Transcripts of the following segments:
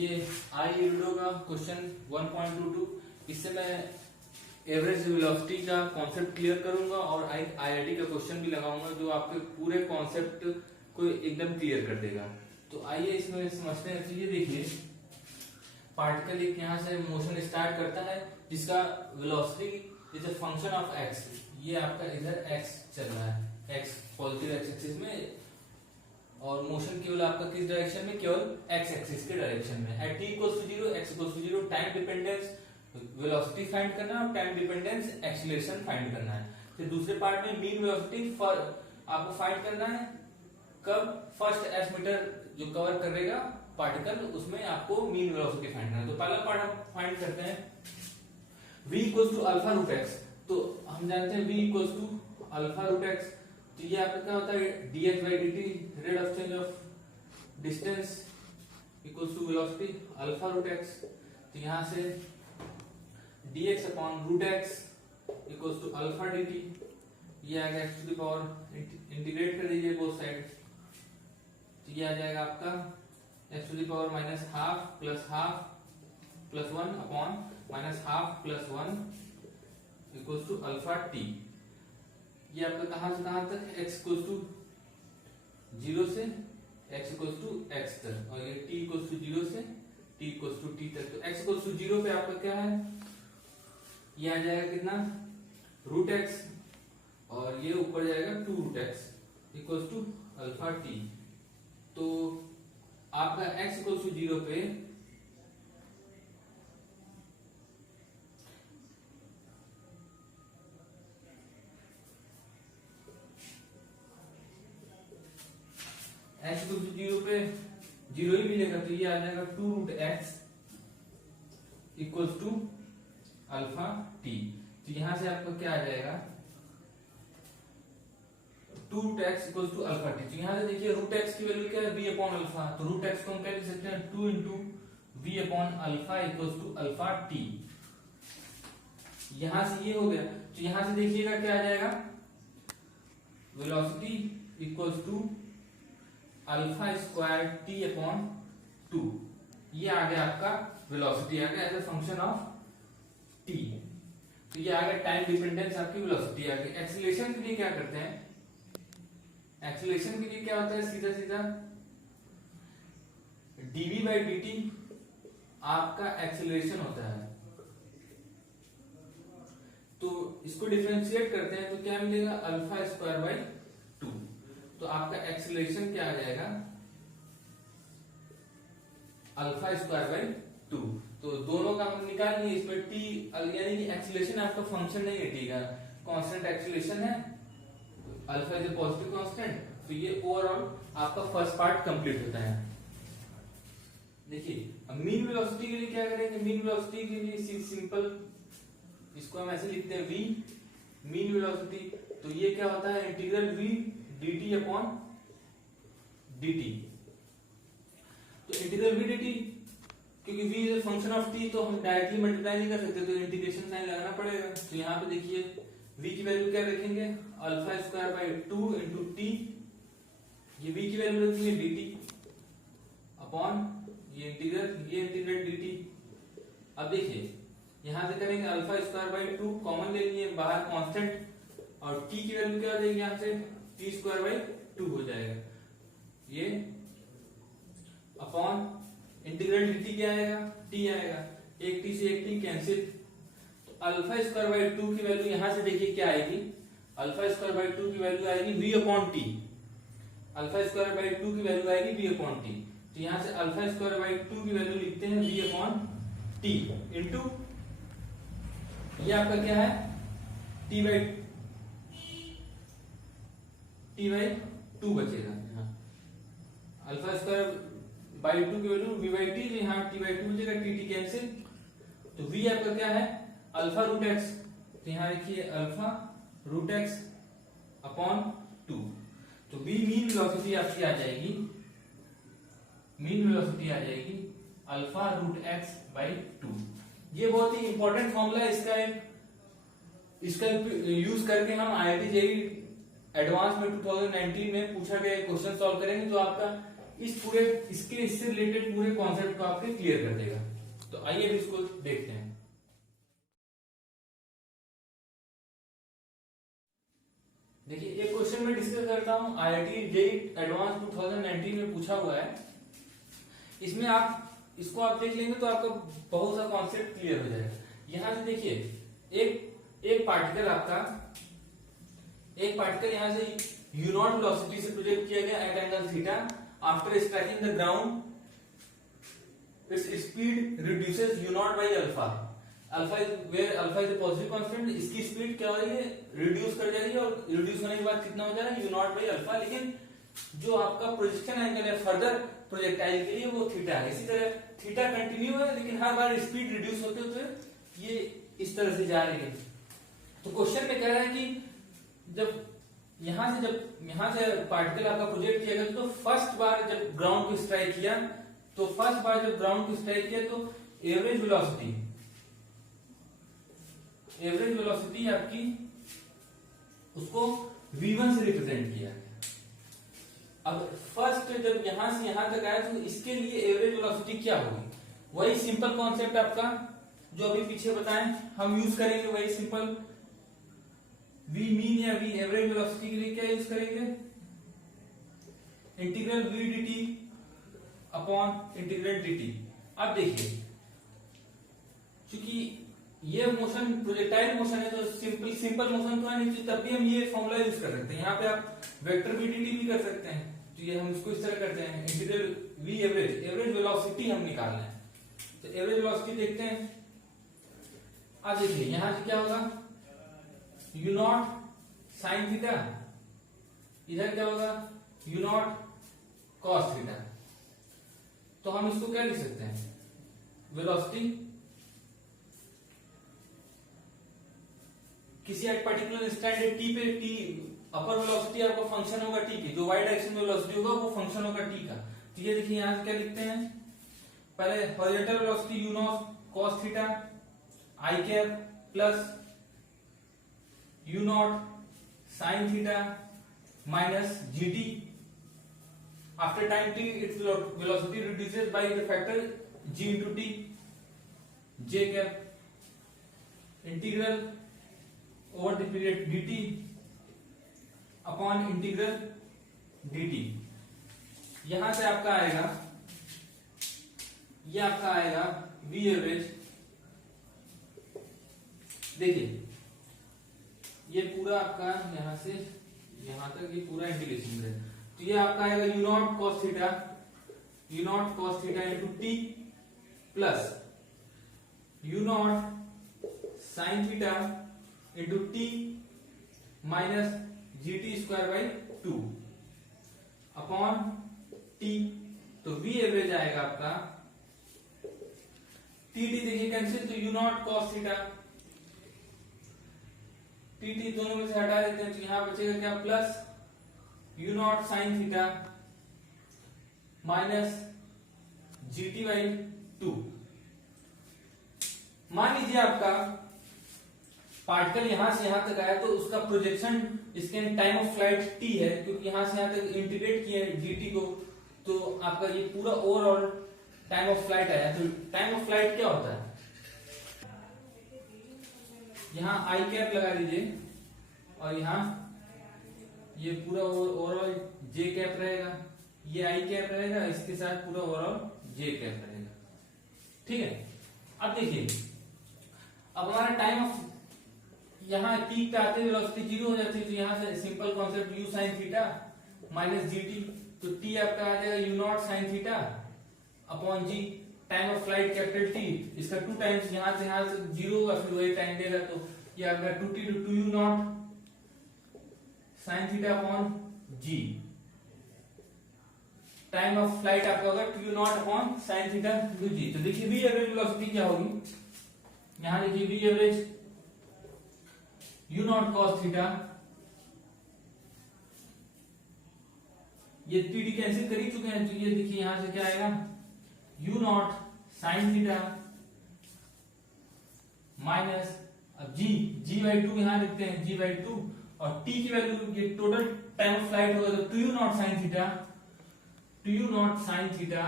ये IELTS का question 1.22। इससे मैं एवरेज वेलोसिटी का कॉन्सेप्ट क्लियर करूंगा और IIT का क्वेश्चन भी लगाऊंगा जो आपके पूरे कॉन्सेप्ट को एकदम क्लियर कर देगा। तो आइए इसमें समझते हैं। तो ये देखिए, पार्टिकल एक यहाँ से मोशन स्टार्ट करता है जिसका velocity is a function of x. ये आपका इधर एक्स चल रहा है, एक्स पॉजिटिव एक्स एक्सिस में, और मोशन केवल आपका किस डायरेक्शन में, केवल एक्स एक्सिस के डायरेक्शन में। At t equals to 0, x equals to 0 time dependence velocity find करना है और टाइम डिपेंडेंस एक्सीलरेशन फाइंड करना है। फिर दूसरे पार्ट में मीन वेलोसिटी आपको फाइंड करना है कब, फर्स्ट एस मीटर जो कवर करेगा पार्टिकल उसमें आपको मीन वेलोसिटी फाइंड करना है। तो पहला पार्ट हम फाइंड करते हैं v equals to alpha root X. तो हम जानते हैं v equals to alpha root X. तो ये आपका क्या होता है, dx by dt rate of change of distance equals to velocity alpha root X. तो यहां से dx upon root X equals to alpha dt। ये आ गया x to the power, integrate कर दीजिए बोथ साइड। तो ये आ जाएगा आपका x to the power minus half plus 1 upon minus half plus 1 equals to alpha T. ये आपका कहां से कहां तक, x इक्वल्स टू 0 से x इक्वल्स टू x तक, और ये t इक्वल्स टू 0 से t इक्वल्स टू t तक। तो x इक्वल्स टू 0 पे आपका क्या है, ये आ जाएगा कितना, रूट x, और ये ऊपर जाएगा 2 root x equals to alpha t। तो आपका x इक्वल्स टू 0 पे x इक्वल टू 0 पे 0 ही मिलेगा। तो ये आ जाएगा 2 root X equals to alpha T. तो यहां से आपका क्या आ जाएगा, 2 root X equals to alpha T. तो यहां से देखिए रूट एक्स की वैल्यू क्या है, v अपॉन अल्फा। तो रूट एक्स को हम क्या लिख सकते हैं, 2 into v upon alpha equals to alpha T. यहां से ये हो गया। तो यहां से देखिएगा क्या आ जाएगा, velocity equals to alpha square t upon 2। ये आ गया आपका वेलोसिटी, आ गया as a function of t. तो ये आ गया टाइम डिपेंडेंस, आपकी वेलोसिटी आ गई। एक्सीलरेशन के लिए क्या करते हैं, एक्सीलरेशन के लिए क्या होता है, सीधा सीधा dv बाई dt आपका एक्सीलरेशन होता है। तो इसको डिफरेंशिएट करते हैं तो क्या मिलेगा, अल्फा स्क्वायर बाई 2। तो आपका एक्सीलरेशन क्या आ जाएगा, अल्फा स्क्वायर बाई 2। तो दोनों का हम निकाल लिए। इसमें t यानी कि एक्सीलरेशन आपका फंक्शन नहीं है t का, कांस्टेंट एक्सीलरेशन है, alpha is a positive constant. तो ये ओवरऑल आपका फर्स्ट पार्ट कंप्लीट होता है। देखिए अब मीन वेलोसिटी के लिए क्या करेंगे, मीन वेलोसिटी के लिए सिंपल, इसको हम ऐसे लिखते हैं v मीन वेलोसिटी। तो ये क्या होता है, integral v dt upon dt। तो इंटीग्रल v dt, क्योंकि v is a function of t तो हम डायरेक्टली मल्टीप्लाई नहीं कर सकते, तो इंटीग्रेशन साइन लगाना पड़ेगा। तो यहाँ पे देखिए v की वैल्यू क्या रखेंगे, alpha square by 2 into T. ये v की वैल्यू रखेंगे dt अपॉन ये इंटीग्रल dt। अब देखिए यहां से करेंगे अल्फा स्क्वायर बाई 2 कॉमन ले लिए, बाहर कांस्टेंट, और t की वैल्यू क्या हो जाएगी, यहां से t स्क्वायर बाई 2 हो जाएगा। ये अपॉन इंटीग्रल dt क्या आएगा, t आएगा, एक t से एक t कैंसिल। तो अल्फा स्क्वायर बाई 2 की वैल्यू यहां से देखिए क्या आएगी, अल्फा स्क्वायर बाई 2 की वैल्यू आएगी v upon T. Alpha square by 2 की वैल्यू आएगी v अपॉन टी। तो यहां से अल्फा स्क्वायर बाई 2 की वैल्यू लिखते हैं v अपॉन टी इंटू ये आपका क्या है, t बाई 2 बचेगा। यहाँ अल्फा स्क्वायर बाई 2 की वैल्यू v बाई टी, यहाँ t बाई 2 बचेगा, t कैंसिल। तो v आपका क्या है, अल्फा रूट एक्स। तो यहाँ देखिए अल्फा रूट एक्स अपॉन 2। तो v मीन वेलोसिटी आपकी आ जाएगी, मीन वेलोसिटी आ जाएगी अल्फा रूट एक्स बाई 2। ये बहुत ही इंपॉर्टेंट फॉर्मूला है। इसका यूज करके हम IIT JEE एडवांस में 2019 में पूछा गया क्वेश्चन सॉल्व करेंगे, जो आपका इससे रिलेटेड पूरे कॉन्सेप्ट को आपके क्लियर कर देगा। तो आइए अब इसको देखते हैं। देखिए एक क्वेश्चन में डिस्कस करता हूं, IIT जेईई एडवांस 2019 में पूछा हुआ है। इसमें इसको आप देख लेंगे तो आपका बहुत सा कॉन्सेप्ट क्लियर हो जाएगा। यहां से देखिए एक पार्टिकल यहां से u0 वेलोसिटी से प्रोजेक्ट किया गया at angle theta after striking the ground, its speed reduces u0 by alpha. Alpha is a positive constant. इसकी स्पीड क्या हो रही है, रिड्यूस कर जा रही है, और रिड्यूस होने के बाद कितना हो जा रहा है, u0 बाय अल्फा। लेकिन जो आपका प्रोजेक्शन एंगल है फर्दर प्रोजेक्टाइल के लिए वो थीटा है। इसी तरह थीटा कंटिन्यू है, लेकिन हर बार स्पीड रिड्यूस होते होते ये इस तरह से जा रही है। तो क्वेश्चन में कह रहा है कि जब यहां से पार्टिकल आपका प्रोजेक्ट किया गया तो फर्स्ट बार जब ग्राउंड को स्ट्राइक किया तो एवरेज वेलोसिटी आपकी उसको v1 से रिप्रेजेंट किया गया। अब फर्स्ट जब यहां से यहां तक आया तो इसके लिए एवरेज वेलोसिटी क्या होगी, वही सिंपल कॉन्सेप्ट आपका जो अभी पीछे बताएं हम यूज करेंगे। वही सिंपल v मीन या v एवरेज वेलोसिटी के लिए क्या यूज करेंगे, integral v dt upon integral dt। अब देखिए चूंकि ये मोशन प्रोजेक्टाइल मोशन है तो सिंपल मोशन तो है नहीं, तब भी हम ये फॉर्मूला यूज कर सकते हैं। यहाँ पे आप वेक्टर v dt भी कर सकते हैं। तो ये हम इसको इस तरह करते हैं, इंटीग्रल v एवरेज वेलोसिटी हम निकालना है। तो एवरेज वेलोसिटी देखते हैं। अब देखिए यहां से क्या होगा, u0 साइन थीटा, इधर क्या होगा u0 कॉस थीटा। तो हम इसको क्या लिख सकते हैं, वेलोसिटी किसी एक पर्टिकुलर स्टैंडर्ड t पे t अपर वेलोसिटी आपका फंक्शन होगा t की, जो y डायरेक्शन में वेलोसिटी होगा वो फंक्शन होगा t का। तो ये देखिए यहां से क्या लिखते हैं, पहले horizontal velocity u0 cos theta i cap plus u0 sin theta minus gt। After time t its velocity reduces by the factor g into t, j cap integral over the period dt upon integral dt। यहां से आपका आएगा, ये आपका आएगा v average. देखिए ये पूरा आपका यहां से यहां तक ये पूरा इंटीग्रेशन है। तो ये आपका आएगा u0 cos theta into t plus u0 sin theta into t minus gt square by 2 upon t। तो v एवरेज आएगा आपका t देखिए कैंसिल, तो u0 cos थीटा t दोनों में से हटा देते हैं तो यहां बचेगा क्या, plus u0 sin theta minus gt by 2। मान लीजिए आपका पार्टिकल यहां से यहां तक आया तो उसका प्रोजेक्शन इसके टाइम ऑफ फ्लाइट t है, क्योंकि यहां से यहां तक इंटीग्रेट किया है gt को, तो आपका ये पूरा ओवरऑल टाइम ऑफ फ्लाइट आया। तो टाइम ऑफ फ्लाइट क्या होता है, यहां आई कैप लगा दीजिए और यहां ये पूरा ओवरऑल जे कैप रहेगा, ये आई कैप रहेगा, इसके साथ पूरा ओवरऑल जे कैप रहेगा। ठीक है। अब देखिए अब हमारा टाइम ऑफ यहां पीक पे आते वेलोसिटी 0 हो जाती है, तो यहां से simple concept u sin theta minus gt। तो t आपका आ जाएगा u0 sin theta upon g, time of flight capital T, इसका 2 टाइम्स यहां से 0 होगा, फिर वही टाइम देगा, तो ये आपका 2t to 2u0 sin theta upon g। Time of flight आपका होगा 2u0 upon sin theta to g। तो देखिए v एवरेज वेलोसिटी क्या होगी, यहां देखिए v average u0 cos theta, ये टी कैंसिल कर ही चुके हैं, तो ये देखिए यहां से क्या आएगा u0 sin थीटा माइनस अब g बाई 2 यहां लिखते हैं g बाई 2, और t की वैल्यू ये टोटल टाइम ऑफ फ्लाइट होगा तो 2u0 sin theta two u not sine theta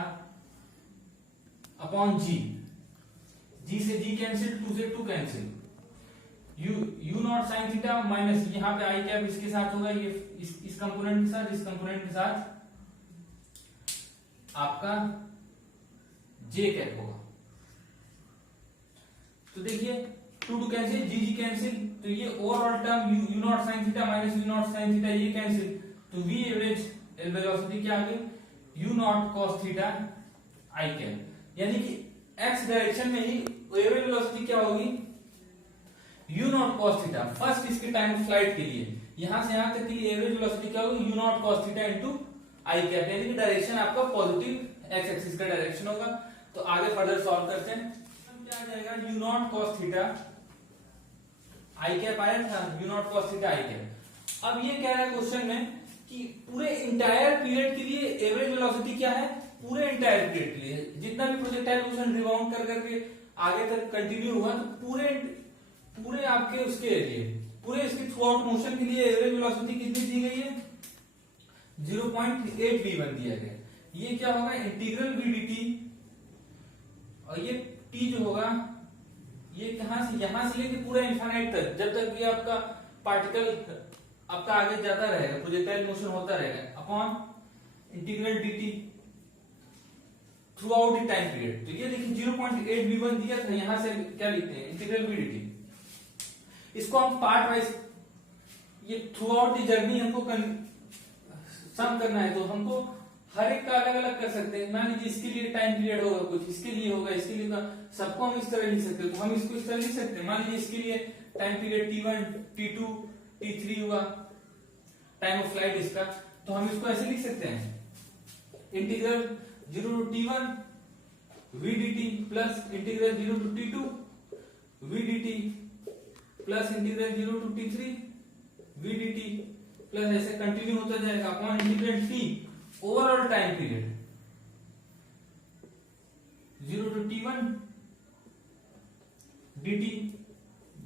upon g, g से जी कैंसिल, टू से two cancel, u not sine theta minus यहाँ पे आई कैप इसके साथ होगा, ये इस कंपोनेंट के साथ, इस कंपोनेंट के साथ आपका जे कैप होगा। तो देखिए two two cancel, g g cancel, तो ये overall term u not sine theta minus u not sine theta ये कैंसिल, तो वी एवरेज वेलोसिटी क्या आ गई, u not cos theta i cap, यानी कि एक्स डायरेक्शन में ही एवरेज वेलोसिटी क्या होगी, you not cos theta, first इसके टाइम ऑफ फ्लाइट के लिए यहां से यहां तक की एवरेज वेलोसिटी क्या होगी, you not cos theta into I cap, यानी कि डायरेक्शन आपका पॉजिटिव एक्स एक्सिस का डायरेक्शन होगा। तो आगे फर्दर सॉल्व करते हैं, क्या आ जाएगा, you not cos theta i cap आया था, you not cos theta i cap. अब ये कह रहा है क्वेश्चन में कि पूरे इंटायर पीरियड के लिए एवरेज वेलोसिटी क्या है, पूरे इंटायर पीरियड के लिए जितना भी प्रोजेक्टाइल मोशन रिबाउंड कर करके आगे तक कंटिन्यू हुआ, तो पूरे आपके उसके लिए पूरे इसके थ्रू आउट मोशन के लिए एवरेज वेलोसिटी कितनी दी गई है, 0.8 v1 दिया गया। ये क्या होगा, इंटीग्रल v dt, और ये t जो होगा ये कहां से, यहां से लेके पूरा इनफाइनाइट तक, जब तक ये आपका पार्टिकल आपका आगे जाता रहेगा, प्रोजेक्टाइल मोशन होता रहेगा, upon integral dt through out the time period. तो ये देखिए 0.8 v1 दिया था, यहां से क्या लिखते हैं, इंटीग्रल v dt। इसको हम पार्ट वाइज, ये थ्रू आउट द जर्नी हमको सम करना है, तो हमको हर एक का अलग अलग कर सकते हैं। मान लीजिए इसके लिए टाइम पीरियड होगा कुछ, इसके लिए होगा, इसके लिए होगा, सबको हम इस तरह लिख सकते हैं। तो हम इसको इस तरह लिख सकते हैं, मान लीजिए इसके लिए time period t1 t2 t3 हुआ, टाइम ऑफ फ्लाइट इसका, तो हम इसको ऐसे लिख सकते हैं, integral 0 to t1 v dt plus integral 0 to t2 v dt plus integral 0 to t3 v dt plus ऐसे कंटिन्यू होता जाएगा upon integral t overall time period 0 to t1 dt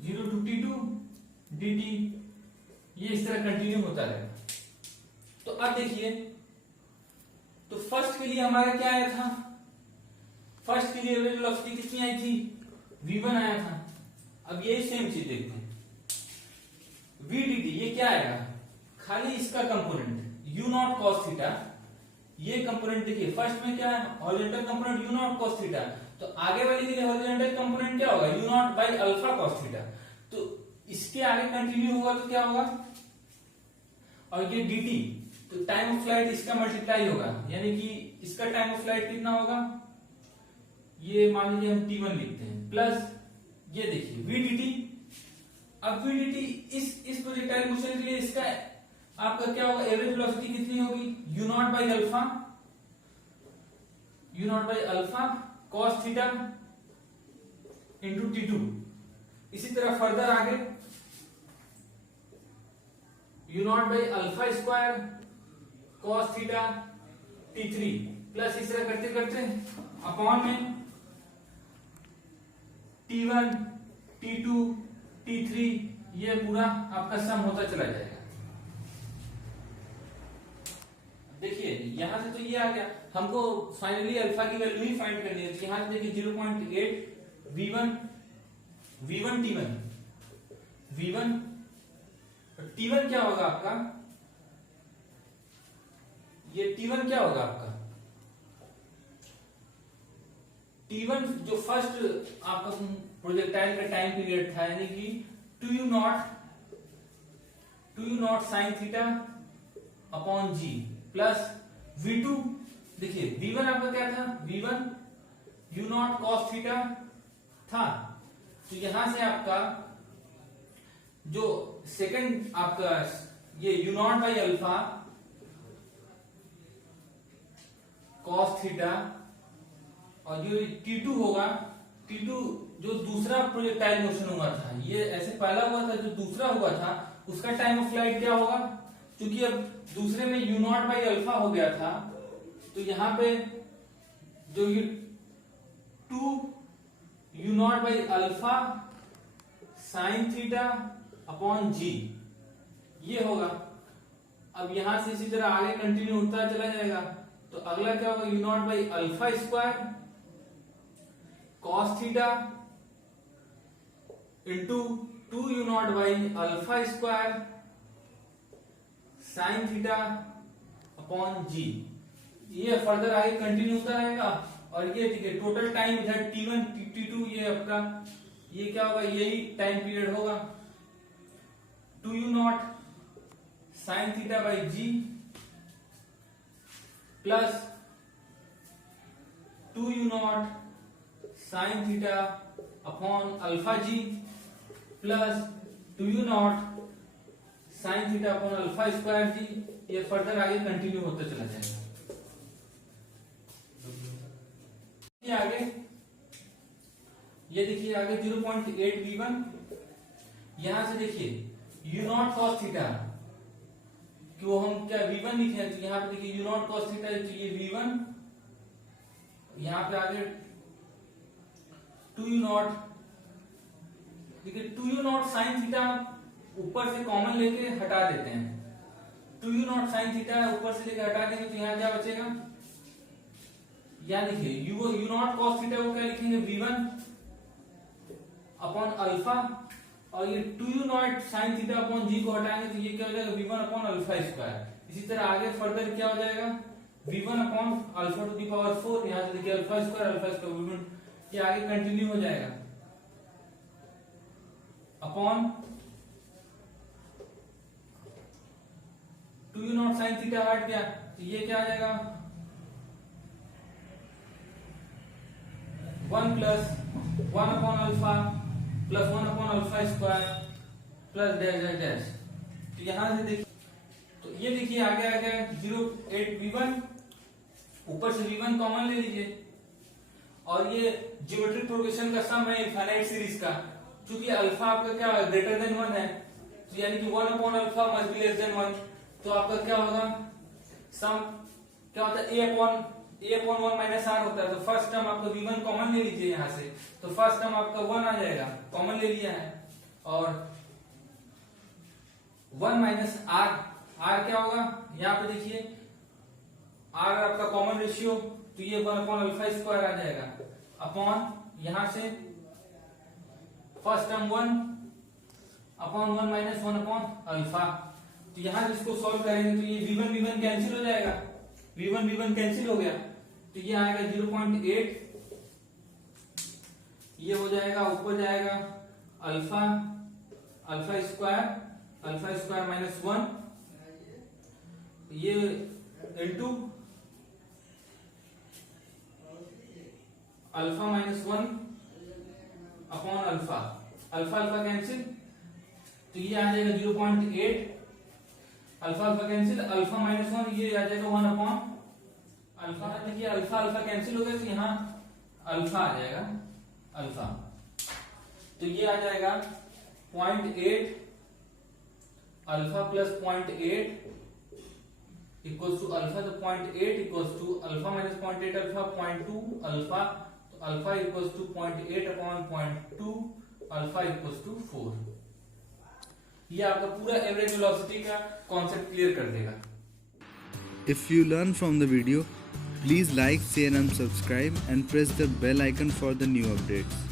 0 to t2 dt, ये इस तरह continue होता रहेगा। तो अब देखिए, तो फर्स्ट के लिए हमारा क्या आया था, फर्स्ट के लिए एवरेज वेलोसिटी कितनी आई थी, v1 आया था। अब ये सेम चीज देखते हैं, v dt ये क्या आएगा, खाली इसका component u not cos theta, ये कंपोनेंट देखिए फर्स्ट में क्या है, horizontal component u not cos theta, तो आगे वाले के लिए हॉरिजॉन्टल कंपोनेंट क्या होगा, u naught by alpha cos theta. तो इसके आगे कंटिन्यू होगा तो क्या होगा, और ये dt, तो टाइम ऑफ फ्लाइट इसका मल्टीप्लाई होगा, यानी कि इसका टाइम ऑफ फ्लाइट कितना होगा, ये मान लीजिए हम t1 लिखते हैं, प्लस ये देखिए v dt। अब v dt इस प्रोजेक्टाइल मोशन के लिए इसका आपका क्या होगा, एवरेज वेलोसिटी कितनी होगी, u naught by alpha cos theta into t2। इसी तरह फर्दर आगे u naught by alpha square cos theta t3 plus इस तरह करते करते अपॉन में t1 t2 t3, ये पूरा आपका सम होता चला जाएगा। देखिए यहां से तो ये आ गया, हमको फाइनली अल्फा की वैल्यू ही फाइंड करनी है। तो यहां से देखिए 0.8 v1 t1 क्या होगा आपका, ये t1 क्या होगा आपका, t1 जो फर्स्ट आपका प्रोजेक्टाइल का टाइम पीरियड था, यानी कि two u not sine theta upon g plus v2, देखिए v1 आपका क्या था, v1 u not cos theta था, तो यहां से आपका जो सेकंड आपका ये u naught by alpha cos theta, और जो t2 होगा, t2 जो दूसरा प्रोजेक्टाइल मोशन हुआ था, ये ऐसे पहला हुआ था, जो दूसरा हुआ था उसका टाइम ऑफ फ्लाइट क्या होगा, क्योंकि अब दूसरे में u नॉट बाई अल्फा हो गया था, तो यहां पे जो ये 2 u naught by alpha sine theta upon g ये होगा। अब यहां से इसी तरह आगे कंटिन्यू होता चला जाएगा, तो तो अगला क्या होगा, u naught by alpha square cos theta into 2 u naught by alpha square sine theta upon g. ये फर्दर आगे कंटिन्यू होता रहेगा। और ये देखिए टोटल टाइम इधर T1 T2 ये आपका ये क्या होगा, यही टाइम पीरियड होगा। 2 u not sine theta by g plus 2 u not sine theta upon alpha g plus 2 u not sine theta upon alpha square g. ये फर्दर आगे कंटिन्यू होता चला जाएगा। ये आगे ये देखिए आगे 0.8 v1, यहां से देखिए यू नॉट कॉस थीटा क्यों हम क्या v1 लिखे हैं, तो यहां पे देखिए यू नॉट कॉस थीटा, तो ये v1, यहां पे आगे 2 यू नॉट, देखिए 2 यू नॉट साइन थीटा ऊपर से कॉमन लेके हटा देते हैं। 2 यू नॉट साइन थीटा ऊपर से लेके हटा देंगे तो यहाँ क्या बचेगा, यहाँ देखिए यू नॉट कॉस थीटा को क्या लिखेंगे v1 अपॉन अल्फा, और ये 2 u not sine theta upon g को हटाएंगे तो ये क्या हो जाएगा v1 अपॉन अल्फा स्क्वायर। इसी तरह आगे फर्दर क्या हो जाएगा v1 upon alpha to the power 4, यहाँ से देखिए अल्फा स्क्वायर v1, ये आगे कंटिन्यू हो जाएगा upon 2 u not sine theta हट गया तो ये क्या आ जाएगा 1 plus 1 upon alpha plus 1 upon alpha square plus dash dash dash. तो यहां से देखिए, तो ये देखिए आगे आ गया 0.8 v1, ऊपर से v1 कॉमन ले लीजिए, और ये ज्योमेट्रिक प्रोग्रेशन का सम है इनफाइनाइट सीरीज का, क्योंकि अल्फा आपका क्या ग्रेटर देन 1 है, तो यानी कि 1 upon alpha must be less than 1, तो आपका क्या होगा सम क्या होता है a अपॉन 1 माइनस r होता है। तो फर्स्ट टर्म आपका v1 कॉमन ले लीजिए यहां से, तो फर्स्ट टर्म आपका 1 आ जाएगा, कॉमन ले लिया है, और 1 माइनस r, r क्या होगा यहाँ पे देखिए r आपका कॉमन रेशियो, तो ये 1 अपॉन अल्फा स्क्वायर आ जाएगा अपॉन यहां से first term 1 upon 1 minus 1 upon alpha. तो यहां इसको सॉल्व करेंगे तो ये v1 कैंसिल हो जाएगा, v1 कैंसिल हो गया, तो ये आएगा 0.8, ये हो जाएगा ऊपर जाएगा अल्फा स्क्वायर माइनस 1, ये into alpha minus 1 upon alpha cancel, तो ये आ जाएगा 0.8, अल्फा कैंसिल, अल्फा माइनस 1 ये आ जाएगा 1 अपॉन अल्फा। देखिए अल्फा कैंसिल हो गया, तो यहाँ अल्फा आ जाएगा अल्फा, तो ये आ जाएगा 0.8 alpha plus 0.8 equals to alpha, तो 0.8 equals to alpha minus 0.8 alpha 0.2 alpha, तो अल्फा इक्वल्स टू 0.8 अपॉन 0.2 अल्फा इक्वल्स टू 4। ये आपका पूरा एवरेज वेलोसिटी का कॉन्सेप्ट क्लियर कर देगा। If you learn from the video, please like, share and subscribe and press the bell icon for the new updates.